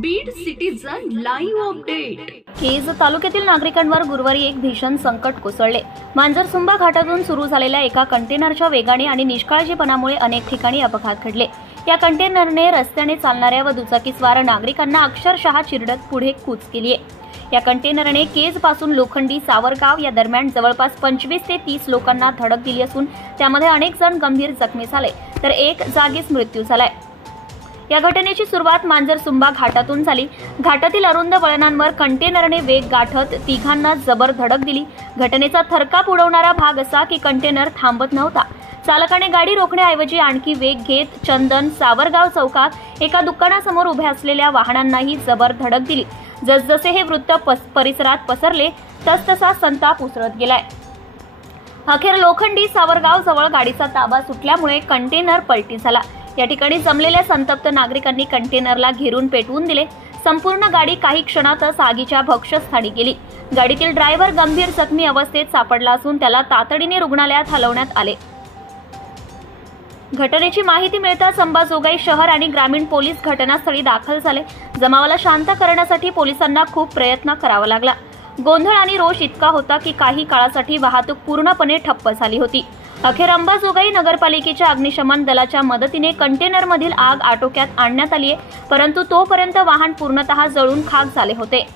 Beed citizen live update. Kaij तालुक्यातील नागरिकांवर गुरुवारी एक भीषण संकट कोसळले। मांजरसुंबा घाटातून सुरू झालेल्या एका कंटेनरच्या वेगाने आणि निष्काळजीपणामुळे अनेक ठिकाणी अपघात घडले। या कंटेनरने रस्त्याने चालणाऱ्या व दुचाकीस्वार नागरिकांना अक्षरशः चिरडत पुढे कूच केली आहे। या कंटेनरने केज पासून लोखंडी सावरगाव या दरम्यान जवळपास 25 ते 30 लोकांना धडक दिली असून त्यामध्ये अनेक जण गंभीर जखमी झाले तर एक जागीच मृत्यू झालाय। या घटनेची सुरुवात मांजरसुंबा घाटातून झाली। घाटातील अरुंद वळणांवर कंटेनरने वेग गाठत तिघांना जबर धडक दिली। घटनेचा थरकाप उडवणारा भाग असा की कंटेनर थांबत नव्हता। चालकाने गाडी रोखण्याऐवजी आणखी वेग घेत चंदन सावरगाव चौकात एका दुकानासमोर उभ्या असलेल्या वाहनांनाही जबर धडक दिली। जसजसे हे वृत्त परिसरात पसरले तसतसा संताप उसळत गेलाय। अखेर लोखंडी सावरगाव जवळ गाडीचा ताबा सुटल्यामुळे कंटेनर पलटी झाला। या ठिकाणी जमलेल्या संतप्त नागरिकांनी कंटेनरला घेरून पेटवून दिले। संपूर्ण गाडी काही क्षणातच आगीच्या भक्ष्यस्थानी गेली। गाडीतील ड्रायव्हर गंभीर जखमी अवस्थेत सापडला असून त्याला तातडीने रुग्णालयात हलवण्यात आले। घटनेची माहिती मिळताच अंबाजोगाई शहर आणि ग्रामीण पोलीस घटनास्थळी दाखल झाले। जमावाला शांत करण्यासाठी पोलिसांना खूप प्रयत्न करावा लागला। गोंधळ आणि रोष इतका होता की काही काळासाठी वाहतूक पूर्णपणे ठप्प झाली होती। अखेर अंबाजोगाई नगरपालिकेच्या अग्निशमन दलाच्या मदतीने कंटेनरमधील आग आटोक्यात आणण्यात आली आहे, परंतु तोपर्यंत वाहन पूर्णतः जळून खाक झाले होते।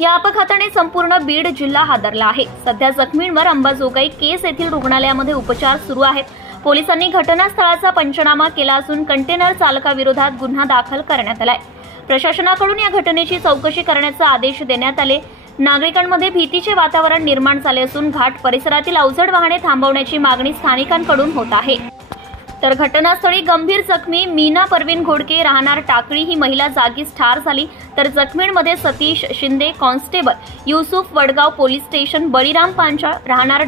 या अपघाताने संपूर्ण बीड जिल्हा हादरला आहे। सध्या जखमींवर अंबाजोगाई केज येथील रुग्णालयामध्ये उपचार सुरू आहेत। पोलिसांनी घटनास्थळाचा पंचनामा केला असून कंटेनर चालकाविरोधात गुन्हा दाखल करण्यात आलाय। प्रशासनाकडून या घटनेची चौकशी करण्याचे आदेश देण्यात आले। नागरिकांमध्ये भीतीचे वातावरण निर्माण झाले असून घाट परिसरातील अवजड वाहने थांबवण्याची मागणी स्थानिकांकडून होत आहे। तर घटनास्थळी गंभीर जखमी मीना परवीन घोडके राहणार टाकळी ही महिला जागीच ठार झाली। तर जखमींमध्ये Satish Shinde constable Yusuf Wadgaon police station, Baliram Panchal राहणार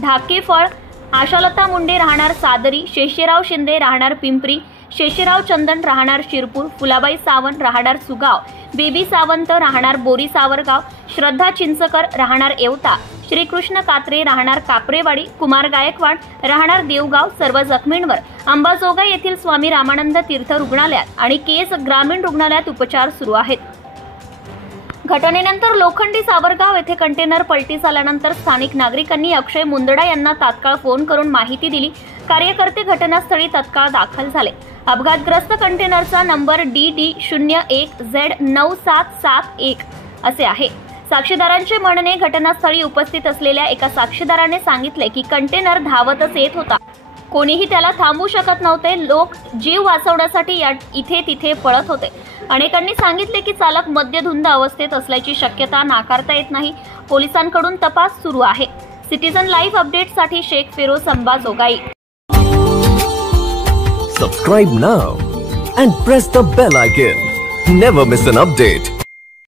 ढाकेफळ, आशालता मुंडे राहणार सादरी, शेषराव शिंदे राहणार पिंपरी, शेषराव चंदन राहणार शिरपूर, फुलाबाई सावंत राहणार सुगाव, बेबी सावंत राहणार बोरी सावरगाव, श्रद्धा चिंचकर राहणार येवता, श्रीकृष्ण कात्रे राहणार कापरेवाडी, कुमार गायकवाड राहणार देवगाव। सर्व जखमींवर अंबाजोगाई येथील स्वामी रामानंद तीर्थ रुग्णालयात आणि केज ग्रामीण रुग्णालयात उपचार सुरू आहेत। घटनेनंतर लोखंडी सावरगाव येथे कंटेनर पलटी झाल्यानंतर स्थानिक नागरिकांनी अक्षय मुंदडा यांना तात्काळ फोन करून माहिती दिली। कार्यकर्ते घटनास्थळी तत्काळ दाखल झाले। अपघातग्रस्त कंटेनरचा नंबर DD01Z9771 असे आहे। साक्षीदारांचे म्हणणे, घटनास्थळी उपस्थित असलेल्या एका साक्षीदाराने सांगितले की कंटेनर धावतच येत होता। कोणीही त्याला थांबवू शकत नव्हते। लोक जीव वाचवण्यासाठी इथे तिथे पळत होते। अनेकांनी सांगितले की चालक मद्यधुंद अवस्थेत असल्याची शक्यता नाकारता येत नाही। पोलिसांकडून तपास सुरू आहे। सिटीजन लाईव्ह अपडेटसाठी Shaikh Firoz, Ambajogai. Subscribe now and press the bell icon. Never miss an update.